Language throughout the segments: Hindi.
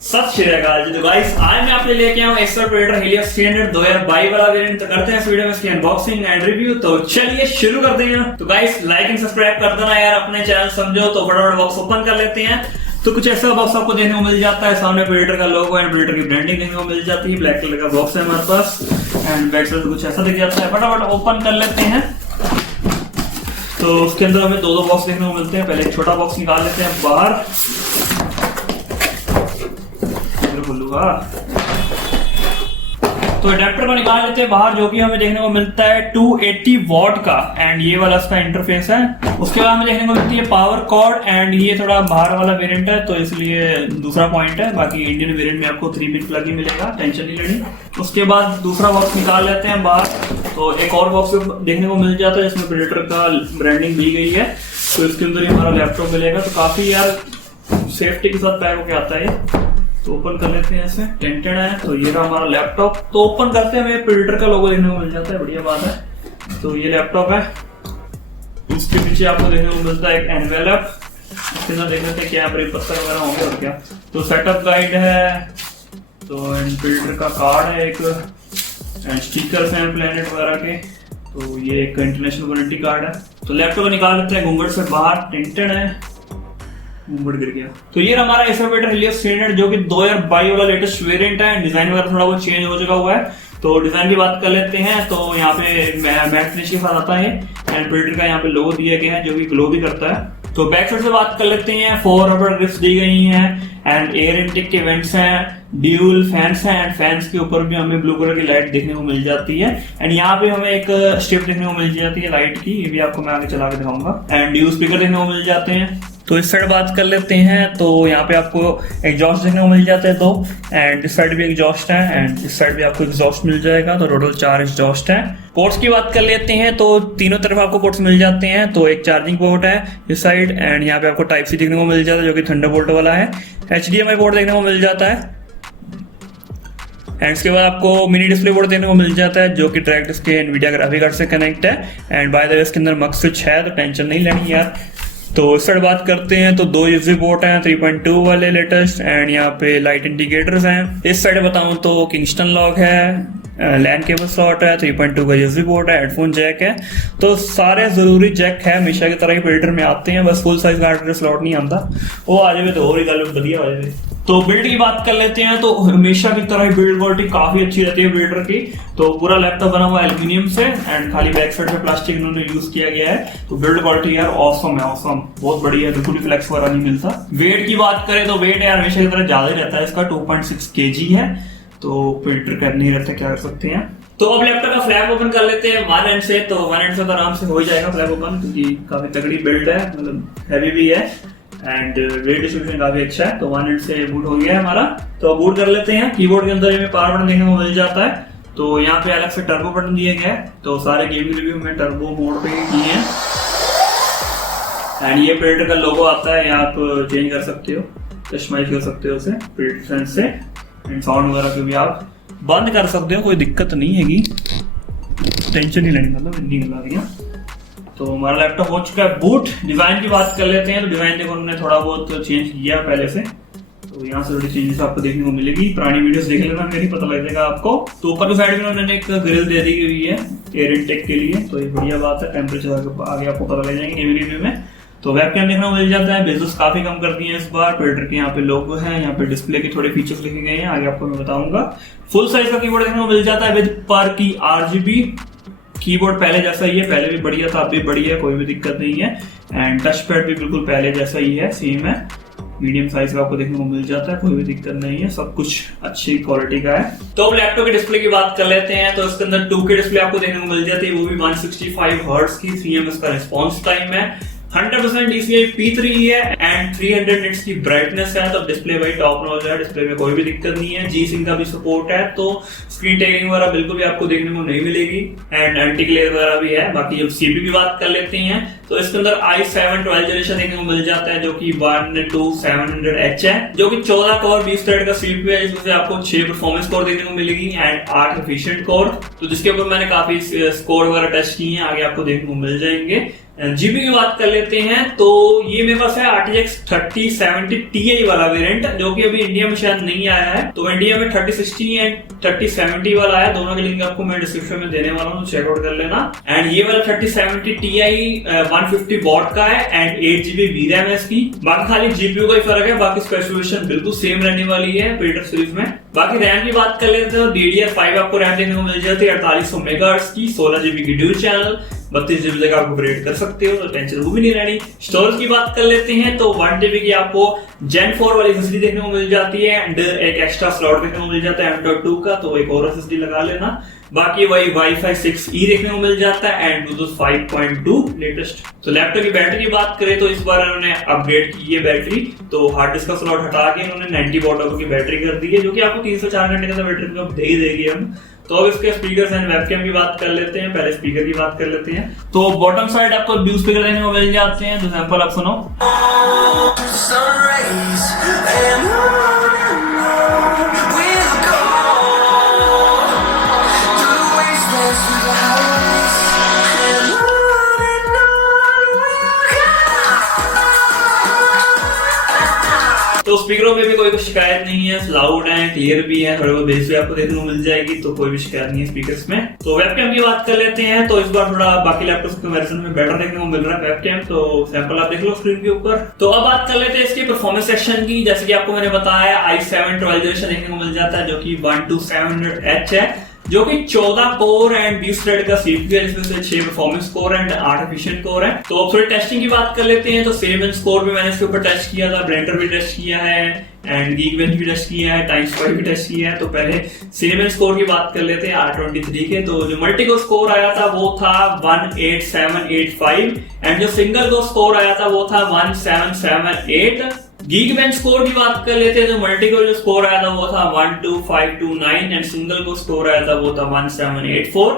सत श्री अकाल जी। तो गाइस आज मैं आपके लेके आऊं एसर प्रेडेटर हीलियस 300 2022 वाला वेरिएंट। तो करते हैं इस वीडियो में इसकी अनबॉक्सिंग एंड रिव्यू। तो चलिए शुरू करते हैं। तो गाइस लाइक एंड सब्सक्राइब कर देना यार अपने चैनल समझो। तो फटाफट बॉक्स ओपन कर लेते हैं। तो कुछ ऐसा बॉक्स आपको देखने को मिल जाता है। सामने प्रेडेटर का लोगो एंड प्रेडेटर की ब्रांडिंग देखने को मिल जाती है। ब्लैक कलर का बॉक्स है हमारे पास एंड बैक साइड कुछ ऐसा दिख जाता है। फटाफट ओपन कर लेते हैं। तो उसके अंदर हमें दो बॉक्स देखने को मिलते हैं। पहले एक छोटा बॉक्स निकाल लेते हैं बाहर। खुलूंगा तो अडेप्टर को निकाल लेते हैं बाहर, जो कि हमें देखने को मिलता है 280 वॉट का एंड ये वाला इसका इंटरफेस है। उसके बाद हमें देखने को मिलती है पावर कॉर्ड एंड ये थोड़ा बाहर वाला वेरिएंट है तो इसलिए दूसरा पॉइंट है। बाकी इंडियन वेरिएंट में आपको 3 पिन प्लग ही मिलेगा, टेंशन नहीं लेनी। उसके बाद दूसरा बॉक्स निकाल लेते हैं बाहर। तो एक और बॉक्स देखने को मिल जाता है जिसमें प्रेडेटर का ब्रांडिंग दी गई है। तो इसके अंदर ही हमारा लैपटॉप मिलेगा। तो काफी यार सेफ्टी के साथ पैक होके आता है। तो ओपन कर लेते हैं, ऐसे टेंटेड है। तो ये रहा हमारा लैपटॉप। तो ओपन करते हैं हमें प्रेडेटर का लोगो देखने को मिल जाता है, बढ़िया बात है। तो ये लैपटॉप है। इसके पीछे आपको देखने को मिलता है एक एनवेलप। इसके अंदर देख लेते हैं क्या पत्थर वगैरह होंगे और क्या। तो सेटअप गाइड है, तो प्रेडेटर का कार्ड है एक, एंड स्टिकर्स हैं प्लेनेट वगैरह के। तो ये एक इंटरनेशनल वारंटी कार्ड है। तो लैपटॉप को निकाल लेते हैं घूंघट से बाहर, टेंटेड है, घूंघट गिर गया। तो ये हमारा एसर प्रेडेटर हीलियस 300 जो कि 2022 वाला लेटेस्ट वेरिएंट है। डिजाइन वगैरह थोड़ा बहुत चेंज हो चुका हुआ है। तो डिजाइन की बात कर लेते हैं। तो यहाँ पे मैट फिनिश के साथ आता है एंड प्रेडेटर का यहाँ पे लोगो दिया गया है जो कि ग्लो भी करता है। तो बैक साइड से बात कर लेते हैं। 4 रबर ग्रिप्स दी गई हैं एंड एयर इनटेक के वेंट्स हैं, ड्यूल फैंस हैं एंड फैंस के ऊपर भी हमें ब्लू कलर की लाइट देखने को मिल जाती है। एंड यहाँ पे हमें एक स्ट्रिप देखने को मिल जाती है लाइट की, ये भी आपको मैं आगे चला के दिखाऊंगा। एंड ड्यू स्पीकर देखने को मिल जाते हैं। तो इस साइड बात कर लेते हैं। तो यहाँ पे आपको एग्जॉस्ट देखने को मिल जाते हैं 2 एंड इस साइड भी एग्जॉस्ट है एंड इस साइड भी आपको एग्जॉस्ट मिल जाएगा। तो टोटल 4 एग्जॉस्ट है। पोर्ट्स की बात कर लेते हैं। तो तीनों तरफ आपको पोर्ट्स मिल जाते हैं। तो एक चार्जिंग पोर्ट है इस साइड एंड यहाँ पे आपको टाइप सी देखने को मिल जाता है जो कि थंडरबोल्ट वाला है। HDMI पोर्ट देखने को मिल जाता है एंड इसके बाद आपको मिनी डिस्प्ले बोर्ड देखने को मिल जाता है जो कि डायरेक्ट के एनवीडिया ग्राफिक कार्ड से कनेक्ट है। एंड बाय द वे इसके अंदर मक्स स्विच है तो टेंशन नहीं लेनी यार। तो इस साइड बात करते हैं। तो 2 यूएसबी पोर्ट हैं 3.2 वाले लेटेस्ट एंड यहाँ पे लाइट इंडिकेटर्स हैं। इस साइड बताऊं तो किंगस्टन लॉक है, लैन केबल स्लॉट है, 3.2 का यूएसबी पोर्ट है, हेडफोन जैक है। तो सारे जरूरी जैक है, हमेशा की तरह ही प्रेडेटर में आते हैं। बस फुल साइज का स्लॉट नहीं आता, वो आ जाए तो और ही गल बढ़िया हो जाए। तो बिल्ड की बात कर लेते हैं। तो हमेशा की तरह बिल्ड क्वालिटी काफी अच्छी रहती है प्रेडेटर की। तो पूरा लैपटॉप बना हुआ है एल्यूमिनियम से एंड खाली बैक साइड पे प्लास्टिक इन्होंने यूज किया गया है। तो बिल्ड क्वालिटी यार ऑसम है, ऑसम बहुत बढ़िया है, बिल्कुल फ्लेक्स वगैरह नहीं मिलता। वेट की बात करें तो वेट यार हमेशा की तरह ज्यादा ही रहता है, इसका 2.6 kg है। तो प्रेडेटर करने ही रहता है, क्या कर सकते हैं। तो अब लैपटॉप का फ्लैप ओपन कर लेते हैं वन एंड से। तो वन एंड से तो आराम से हो जाएगा फ्लैप ओपन, क्योंकि काफी तगड़ी बिल्ड है, मतलब हैवी भी है एंड वेट डिस्ट्रीब्यूशन काफी अच्छा है। तो वन एंड से बूट हो गया है हमारा। तो अब बूट कर लेते हैं। कीबोर्ड के अंदर हमें पावर बटन देखने को मिल जाता है। तो यहाँ पे अलग से टर्बो बटन दिए गए हैं। तो सारे गेम रिव्यू में टर्बो मोड पे ही किए हैं एंड ये प्रेडेटर का लोगो आता है, आप चेंज कर सकते हो, कस्टमाइज कर सकते हो उसे प्रेडेटर से एंड साउंड वगैरह को भी आप बंद कर सकते हो, कोई दिक्कत नहीं हैगी, टेंशन नहीं लेनी, मतलब इतनी गला रही है। तो हमारा लैपटॉप हो चुका है बूट। डिजाइन की बात कर लेते हैं। तो डिजाइन देखो उन्होंने थोड़ा बहुत चेंज किया पहले से। तो यहाँ से थोड़ी चेंजेस आपको देखने को मिलेगी। पुरानी वीडियोस देख लेना, मेरी पता लग जाएगा आपको। तो ऊपर की साइड में उन्होंने एक ग्रिल दे दी हुई है एयर इनटेक के लिए। तो ये बढ़िया बात है, टेम्परेचर आगे आपको पता लग जाएंगे रिव्यू में। तो वेबकैम देखने को मिल जाता है। बेजल्स काफी कम कर दिए हैं इस बार। प्रेडेटर के यहाँ पे लोगो है, यहाँ पे डिस्प्ले के थोड़े फीचर्स लिखे गए हैं, आगे आपको मैं बताऊंगा। फुल साइज का कीबोर्ड देखने को मिल जाता है विद पर की RGB। कीबोर्ड पहले जैसा ही है, पहले भी बढ़िया था, अब भी बढ़िया है, कोई भी दिक्कत नहीं है। एंड टच पैड भी बिल्कुल पहले जैसा ही है, सेम है, मीडियम साइज का आपको देखने को मिल जाता है, कोई भी दिक्कत नहीं है, सब कुछ अच्छी क्वालिटी का है। तो अब लैपटॉप की डिस्प्ले की बात कर लेते हैं। तो इसके अंदर 2K डिस्प्ले आपको देखने को मिल जाती है, वो भी 165 हर्ट्ज की। 3 का रिस्पॉन्स टाइम है, 100% DCI P3 है एंड 300 निट्स की ब्राइटनेस है। तो डिस्प्ले भाई टॉप नॉच है, डिस्प्ले में कोई भी दिक्कत नहीं है। G-Sync का भी सपोर्ट है। तो स्क्रीन टेयरिंग वगैरह बिल्कुल भी आपको देखने को नहीं मिलेगी एंड एंटी ग्लेयर वगैरह भी है। बाकी जब CPU की बात कर लेते हैं तो इसके अंदर i7 12th जनरेशन देखने को मिल जाता है जो कि 12700H है, जो कि 14 कोर 20 थ्रेड का CPU है, जिसमें आपको 6 परफॉर्मेंस कोर देखने को मिलेगी एंड 8 एफिशिएंट कोर। तो जिसके ऊपर मैंने काफी स्कोर वगैरह टेस्ट किए हैं, आगे आपको देखने को मिल जाएंगे। जीबी की बात कर लेते हैं तो ये मेरे पास है RTX 3070 Ti वाला वेरिएंट, जो कि अभी इंडिया में शायद नहीं आया है। तो इंडिया में 3060 एंड 3070 वाला है, दोनों के लिंक आपको मैं डिस्क्रिप्शन में देने वाला हूँ, चेकआउट कर लेना। एंड ये वाला 3070 Ti 150 वॉट का है एंड 8GB VRAM है इसकी। बाकी खाली जीपीयू का ही फर्क है, बाकी स्पेसिफिकेशन बिल्कुल सेम रहने वाली है प्रीडेटर सीरीज में। बाकी रैम की बात कर लेते हैं तो DDR5 आपको रैम देखने को मिल जाती है 4800 मेगाहर्ट्ज की, 16GB की ड्यूल चैनल, 32GB तक आप अपग्रेड कर सकते हो, तो टेंशन वो भी नहीं रहनी। स्टोरेज की बात कर लेते हैं तो 1TB की आपको Gen 4 वाली SSD देखने को मिल जाती है एंड एक एक्स्ट्रा स्लॉट देखने को मिल जाता है M.2 का, तो एक और SSD लगा लेना। बाकी वही Wi-Fi 6E देखने को मिल जाता है एंड Bluetooth 5.2 लेटेस्ट। तो लैपटॉप की बैटरी की बात करें तो इस बार इन्होंने अपग्रेड की है बैटरी, तो हार्ड डिस्क का स्लॉट हटा के इन्होंने 90 वॉट की बैटरी कर दी है, जो कि आपको 3 से 4 घंटे का बैटरी बैकअप दे ही देगी हम। तो अब इसके स्पीकर्स एंड वेबकैम की बात कर लेते हैं। पहले स्पीकर की बात कर लेते हैं तो बॉटम साइड आपको ब्लू स्पीकर देखने को मिल जाते हैं, तो सैंपल आप सुनो। तो स्पीकरों में भी कोई शिकायत नहीं है, लाउड है, क्लियर भी है, थोड़ा बहुत बेस भी आपको देखने को मिल जाएगी, तो कोई भी शिकायत नहीं है स्पीकर्स में। तो वेबकैम की बात कर लेते हैं तो इस बार थोड़ा बाकी लैपटॉप के कंपैरिजन में बेटर देखने को मिल रहा है वेबकैम, तो सैंपल आप देख लो स्क्रीन के ऊपर। तो अब बात कर लेते हैं इसके परफॉर्मेंस सेक्शन की। जैसे कि आपको मैंने बताया i7 12th जनरेशन देखने को मिल जाता है, जो कि 12700H है, जो कि 14 कोर एंड 20 थ्रेड का सीपीयू है, जिसमें से 6 performance core and 8 efficient core है। तो अब थोड़ी टेस्टिंग की बात कर लेते हैं तो Cinebench कोर भी मैंने इसके ऊपर टेस्ट किया था, ब्लेंडर भी टेस्ट किया है एंड Geekbench भी टेस्ट किया है, TimeSpy भी टेस्ट किया है। तो पहले Cinebench कोर की बात कर लेते हैं R23 के। तो जो मल्टी कोर स्कोर आया था वो था 18785 एंड जो सिंगल कोर स्कोर आया था वो था 1778। Geekbench स्कोर की बात कर लेते हैं तो मल्टी कोर जो स्कोर आया था वो था 12529 एंड सिंगल कोर स्कोर आया था वो था 1784।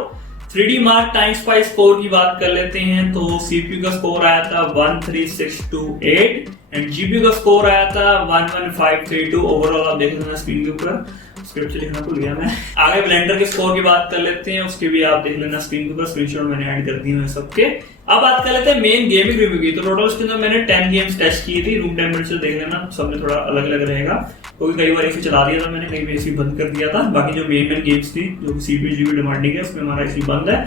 3D Mark TimeSpy स्कोर की बात कर लेते हैं तो सीपीयू का स्कोर आया था 13628 एंड जीपीयू का स्कोर आया था 11532। ओवरऑल आप देख लेना स्क्रीन के ऊपर, स्क्रिप्ट लिखना भूल गया मैं। आगे ब्लेंडर के स्कोर की बात कर लेते हैं, उसके भी आप देख लेना स्क्रीन के ऊपर, स्क्रीनशॉट मैंने ऐड कर दिए हैं सबके। अब बात कर लेते हैं मेन गेमिंग रिव्यू की। तो टोटल उसके अंदर मैंने 10 गेम्स टेस्ट की थी, रूम टेम्परेचर देख लेना, सब में थोड़ा अलग अलग रहेगा, क्योंकि कई बार एसी चला दिया था मैंने, कई बार एसी बंद कर दिया था। बाकी जो मेन गेम्स थी जो सीपीयू जीपीयू डिमांडिंग है उसमें हमारा एसी बंद है।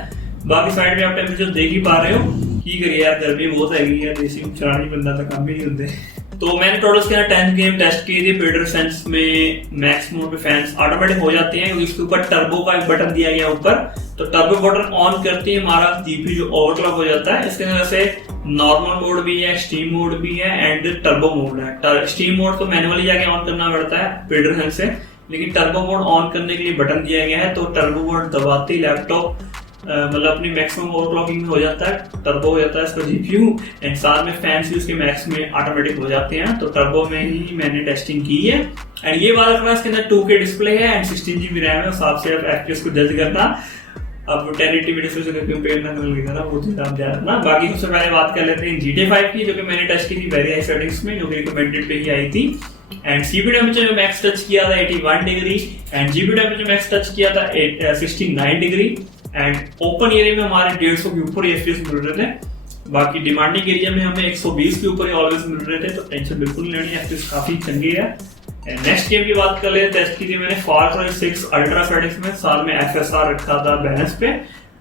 बाकी साइड में आप टेम्परेचर देख ही पा रहे हो। की करिए यार, गर्मी बहुत है यार, एसी चलानी बंदा था, काम भी नहीं होते। तो मैंने टोटल इसके अंदर 10 गेम टेस्ट की थी। प्रेडेटर सेंस में मैक्स मोड पे फैंस ऑटोमेटिक हो जाते हैं, क्योंकि इसके ऊपर टर्बो का एक बटन दिया गया ऊपर, तो टर्बो बटन ऑन करते ही हमारा जीपीयू जो ओवरक्लॉक हो जाता है। इसके अंदर से नॉर्मल मोड भी है, एक्सट्रीम मोड भी है एंड टर्बो मोड है। एक्सट्रीम मोड तो मैनुअली जाके ऑन करना पड़ता है प्रेडेटर सेंस से, लेकिन टर्बो मोड ऑन करने के लिए बटन दिया गया है, तो टर्बो मोड दबाते ही लैपटॉप मतलब अपनी मैक्सिमम ओवरक्लॉकिंग हो जाता है, टर्बो हो जाता है इसका जीपीयू एंड साथ में फैंस भी उसके मैक्स में ऑटोमेटिक हो जाते हैं। तो टर्बो में ही मैंने टेस्टिंग की है एंड ये वाला इसके अंदर 2K डिस्प्ले है एंड 16GB रैम है, उस हिसाब से आप एफपीएस को जज करना। अब 1080p डिस्प्ले से कंपेयर ना कर ना, वो चीज आप ध्यान रखना। बाकी सबसे पहले बात कर लेते हैं GTA 5 की, जो कि मैंने टेस्ट की थी वेरी हाई सेटिंग्स में, जो कि रिकमेंडेड पे ही आई थी। एंड सीपीयू टेम्परेचर में मैक्स टच किया था 81 degree and GPU temperature max touch किया था 69 डिग्री एंड ओपन एरिया में हमारे 150 के ऊपर एफपीएस मिल रहे थे। बाकी डिमांडिंग एरिया में हमें 120 के ऊपर ही ऑलवेज मिल रहे थे, तो टेंशन बिल्कुल नहीं लेनी, एफपीएस काफी चंगी है। नेक्स्ट गेम की बात कर ले, टेस्ट की थी मैंने Far Cry 6 अल्ट्रा सेटिंग्स में, साथ में एफएसआर रखा था बैलेंस पे,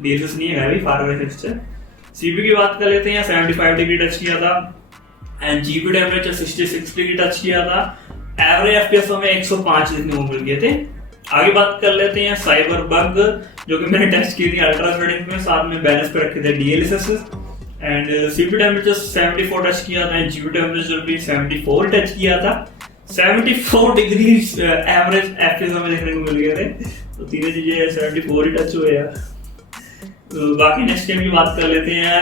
डीएलएस नहीं है भाई Far Cry 6 से। सीपीयू की बात कर लेते हैं, 75 डिग्री टच किया था and GPU temperature 66 degree touch किया था। एवरेज एफपीएस हमें 105 देखने को मिल गए थे। आगे बात कर लेते हैं साइबर बग, जो कि मैंने टेस्ट की थी अल्ट्रा सेटिंग्स में, साथ में बैलेंस पे रखे थे DLS and CPU temperature 74 touch किया था एंड जीपीयू टेम्परेचर भी 74 टच किया था। 74 डिग्री एवरेज एफपीएस हमें देखने को मिल गए थे, तो तीनों चीजें 74 ही टच हुए यार। तो बाकी नेक्स्ट गेम की बात कर लेते हैं,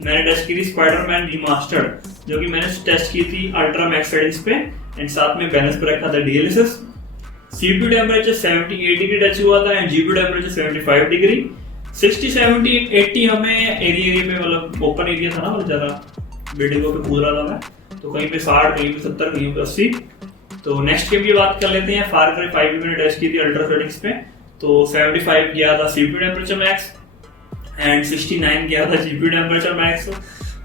मैंने टेस्ट की थी स्पाइडरमैन रीमास्टर्ड, जो कि मैंने टेस्ट की थी अल्ट्रा मैक्स सेटिंग्स पे एंड साथ में बैलेंस पे रखा था DLS. CPU temperature 78 degree touch हुआ था एंड जीपीयू टेम्परेचर 75 डिग्री। 60 70 80 हमें एरिया में, मतलब ओपन एरिया था ना, मतलब ज्यादा बिल्डिंगों पे कूद रहा था मैं, तो कहीं पे 60, कहीं पे 70, कहीं पे 80। तो नेक्स्ट गेम की बात कर लेते हैं, Far Cry 5 भी मैंने टेस्ट की थी अल्ट्रा सेटिंग्स पे, तो 75 गया था सीपीयू टेम्परेचर मैक्स एंड 69 गया था जीपीयू टेम्परेचर मैक्स।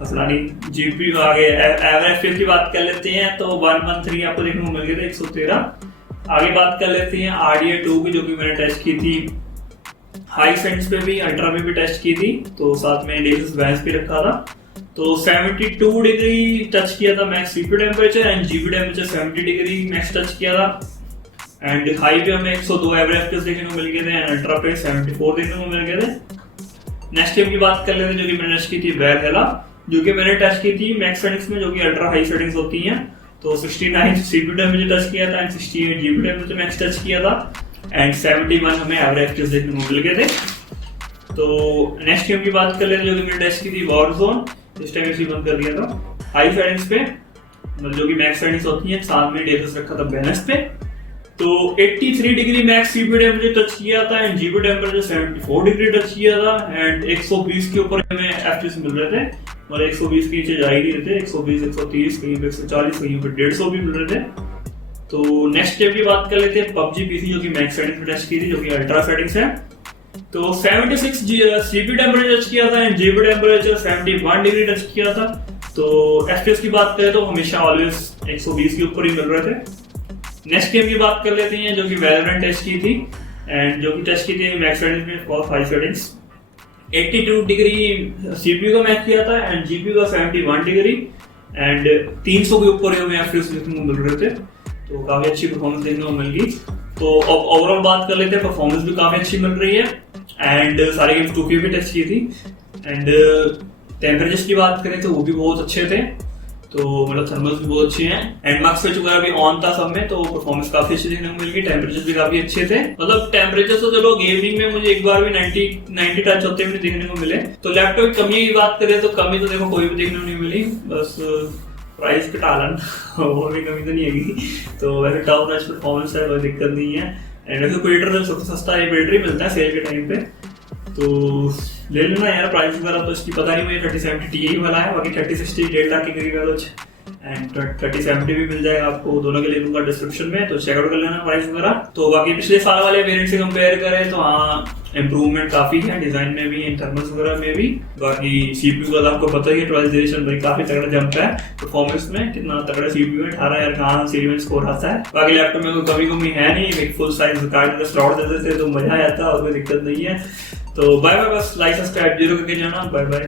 मसला नहीं, जीपीयू आगे एवरेज की बात कर लेते हैं तो 113 आपको देखने को मिल गया था 113। आगे बात कर लेते हैं RDNA 2 की, जो कि मैंने टेस्ट की थी हाई सेंस पे भी, अल्ट्रा पे भी टेस्ट की थी, तो साथ में डेल्स वैंस भी रखा था। तो 72 डिग्री टच किया था max CPU temperature and GPU temperature 70 degree max touch किया था। एंड हाई पे हमें 102 एवरेज देखने को मिल गए थे एंड अल्ट्रा पे 74 देखने को मिल गए थे। नेक्स्ट गेम की बात कर लेते हैं जो कि मैंने टेस्ट की थी वैलहैला, जो कि मैंने टेस्ट की थी मैक्स सेटिंग्स में, जो कि अल्ट्रा हाई सेटिंग्स होती हैं। तो 69 सीपीयू टेम्परेचर टच किया था and 68 GPU temperature max touch किया था एंड 71 हमें एवरेज देखने को मिल गए थे। तो नेक्स्ट गेम की बात कर लेते हैं जो कि मैंने टेस्ट की थी वॉरजोन, इस टाइम इसी बंद कर दिया था हाई सेटिंग्स पे, मतलब जो कि मैक्स सेटिंग्स होती हैं, साथ में डेल्स रखा था बैलेंस पे। तो 83 degree max CPU temperature touch किया था and GPU temperature 74 degree touch किया था एंड 120 के ऊपर हमें एफपीएस मिल रहे थे, मतलब 120 के नीचे जा ही नहीं रहे थे, 120 130 कहीं पे 140 कहीं पे 150 भी मिल रहे थे। तो नेक्स्ट स्टेप की बात कर लेते हैं पबजी पीसी, जो कि मैक्स सेटिंग्स पे टेस्ट की थी, जो कि अल्ट्रा सेटिंग्स है। तो 76 सीपीयू टेम्परेचर टच किया था and GPU temperature 71 degree touch किया था। तो एफपीएस की बात करें तो हमेशा ऑलवेज 120 के ऊपर ही मिल रहे थे। नेक्स्ट गेम की बात कर लेते हैं जो कि वैलोरेंट टेस्ट की थी एंड जो कि टेस्ट की थी मैक्स सेटिंग्स में for high settings. 82 degree CPU का मैच किया था एंड जीपीयू का 71 डिग्री एंड 300 के ऊपर हमें एफपीएस देखने को मिल रहे थे, तो काफी अच्छी परफॉर्मेंस देखने को मिल गई। तो अब ओवरऑल बात कर लेते हैं, परफॉर्मेंस भी काफी अच्छी मिल रही है एंड सारे गेम्स 2K भी टेस्ट की थी एंड टेम्परेचर्स की बात करें तो वो भी बहुत अच्छे थे, तो मतलब थर्मल्स भी बहुत अच्छे हैं एंड मार्क्स स्विच वगैरह भी ऑन था सब में, तो परफॉर्मेंस काफी अच्छी देखने को मिल गई। टेम्परेचर भी काफी अच्छे थे, मतलब टेम्परेचर तो चलो गेमिंग में मुझे एक बार भी 90 टच होते हुए देखने को मिले। तो लैपटॉप की कमी की बात करें तो कमी तो देखो कोई भी देखने को नहीं मिली, बस प्राइस का टालन और भी कमी तो नहीं है। तो वैसे टॉप नॉच परफॉर्मेंस है, कोई दिक्कत नहीं है एंड वैसे क्रिएटर सबसे सस्ता ये बैटरी मिलता है सेल के टाइम पे, तो ले लेना यार। प्राइस वगैरह तो इसकी पता नहीं, मुझे 3070 Ti वाला है, बाकी 3060 1.5 लाख के करीब है कुछ एंड 3070 भी मिल जाएगा आपको, दोनों के लिए दूंगा डिस्क्रिप्शन में, तो चेकआउट कर लेना प्राइस वगैरह। तो बाकी पिछले साल वाले वेरिएंट से कंपेयर करें तो हाँ इंप्रूवमेंट काफी है, डिजाइन में भी थर्मल्स वगैरह में भी। बाकी सीपीयू का तो आपको पता ही है 12th जनरेशन भाई काफी तगड़ा जंप है परफॉर्मेंस में, कितना तगड़ा सीपीयू है, 18,000 कहाँ सीरीज में स्कोर आता है। बाकी लैपटॉप में कोई कमी है नहीं, एक फुल साइज कार्ड स्लॉट देते थे तो मजा आता है और कोई दिक्कत नहीं है। तो बाय बाय, बस लाइक सब्सक्राइब जरूर करके जाना, बाय बाय।